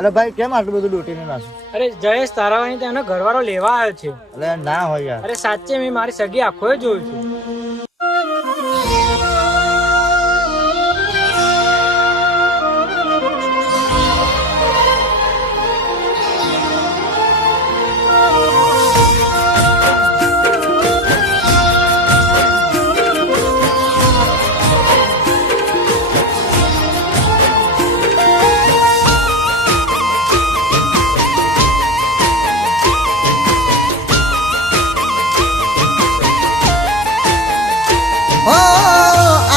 અરે ભાઈ કેમ આટલું બધું લૂંટીને નાખું? અરે જયેશ તારાવાની તેનો ઘરવાળો લેવા આવ્યો છે. અરે ના હોય યાર. અરે સાચે મેં મારી સગી આંખોએ જોયું છે.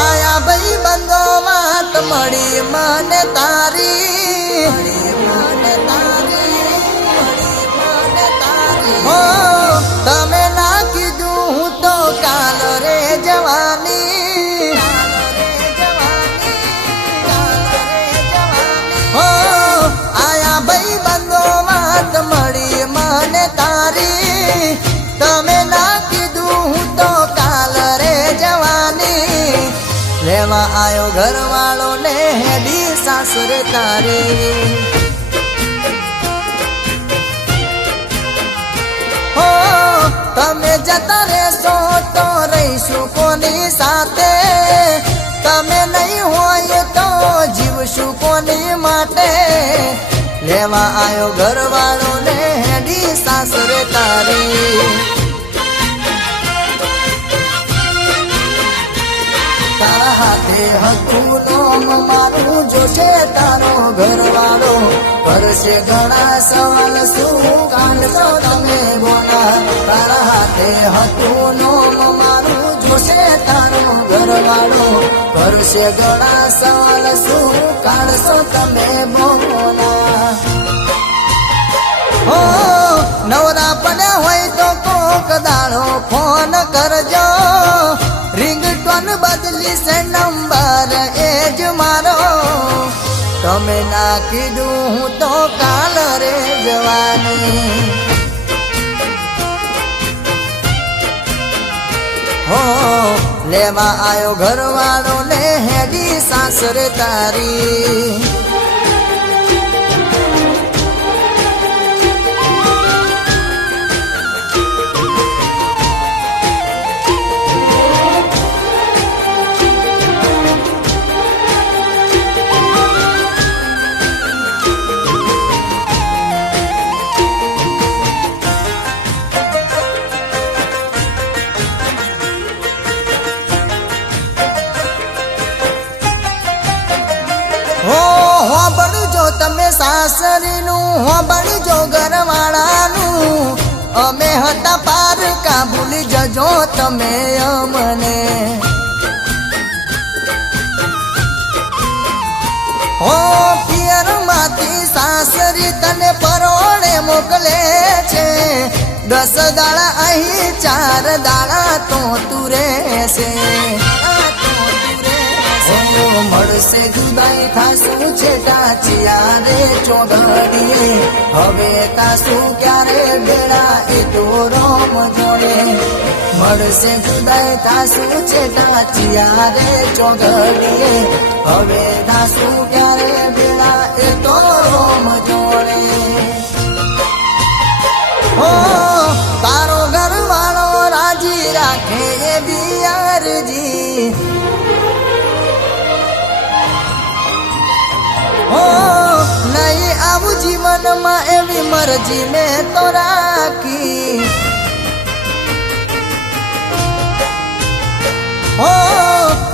આયા ભાઈ બંધો વાત મળી મને તારી હો તમે ના કીધું હું તો કાલ રે જવાની હો આયા ભાઈ બંધો વાત મળી મને તારી તમે ના કીધું હું તો કાલ રે જવાની લેવા આયો ઘરવાળો ને હેડી સાસરે તારી હો તમે જતા રહેશો તો રહીશું કોની સાથે તમે નહીં હોય તો જીવશું કોની માટે લેવા આયો ઘરવાળો ને હેડી સાસરે તારી તારા હાથે હતું નોમ મારું જોશે તારો ઘરવાળો કરશે ઘણા સવાલ શું કાઢશો તમે બોલા તારા હાથે હતું નોમ મારું જોશે તારો ઘરવાળો કરશે ઘણા સવાલ શું કાઢશો તમે બોલા હો નવરા પડ્યા હોય તો કોક દાડો ફોન કરજો રિંગટોન બદલી છે નંબર એ જ મારો તમે ના કીધું હું તો કાલ રે જવાની હો લેવા આયો ઘરવાળો ને હેડી સાસરે તારી તમે સાસરીનું હોબળજો ઘરવાળાનું અમે હતા પારકા ભૂલી જજો તમે અમને હો પિયરમાંથી સાસરી તને પરોળે મોકલે છે 10 દાડા અહીં 4 દાડા તો તું રહેશે મળશે જુદાઈ ખાસું છે ટાચિયા રે ચોગડીએ હવે કાસું ક્યારે બેડા એ તો રોમ જોડે મળશે જુદાઈ ખાસું છે ટાચિયા રે ચોગડીએ હવે કાસું ક્યારે બેડા એ તો રોમ જોડે હો તારો ઘરવાળો રાજી રાખે એ બિયારજી હો નહીં આવું જીવનમાં એવી મરજી મેં તો રાખી હો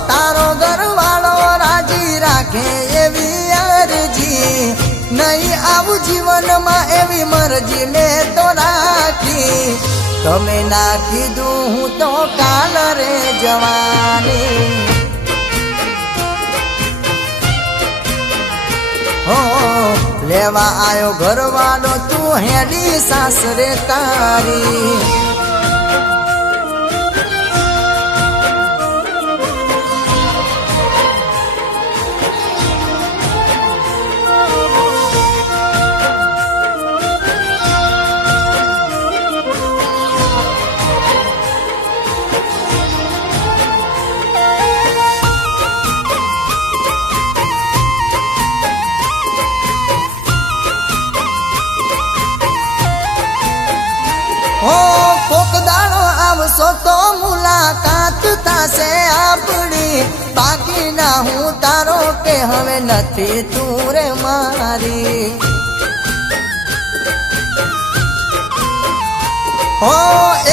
તારો ઘરવાળો રાજી રાખે એવી અરજી નહીં આવું જીવનમાં એવી મરજી મેં તો રાખી તમે ના કીધું હું તો કાલ રે જવાની હો લેવા આયો ઘરવાળો તું હેડી સાસરે તારી કોક દાડો આવશો તો મુલાકાત થશે આપણી બાકી ના હું તારો કે હવે નથી તું રે મારી હો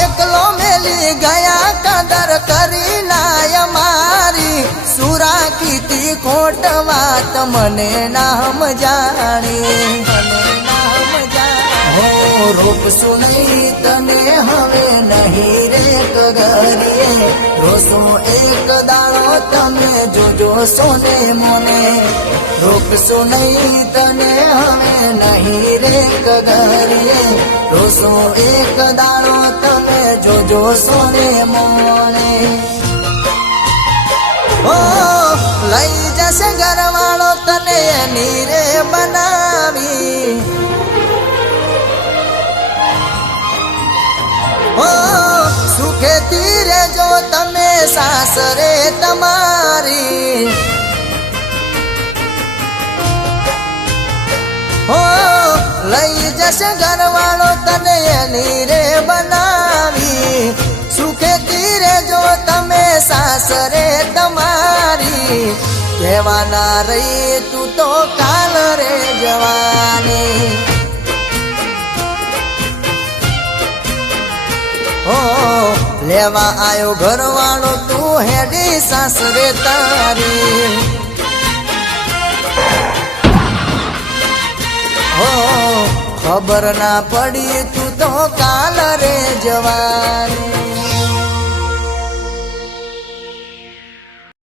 એકલો મેલી ગયા કદર કરી નાય મારી સુરા કીધી ખોટ વાત મને નામ જાણી હો રોકશું નહીં તને હવે નહીં રે કગરીએ રોસો એક દાડો તમે જોજો સોને મોને રોકશું નહીં તને હવે નહીં રે કગરીએ રોસો એક દાડો તમે જોજો સોને મોને ઓ લઈ જશે ઘરવાળો તને નીરે બનાવી ઓ સુખેથી રહેજો તમે સાસરે તમારી હો લઈ જશે ઘરવાળો તને નીરે બનાવી સુખેથી રહેજો તમે સાસરે તમારી કહેવાના રહી તું તો કાલ રે જવાની હો લેવા આયો ઘરવાળો તું હેડી સાસરે તારી હો ખબર ના પડી તું તો કાલ રે જવાની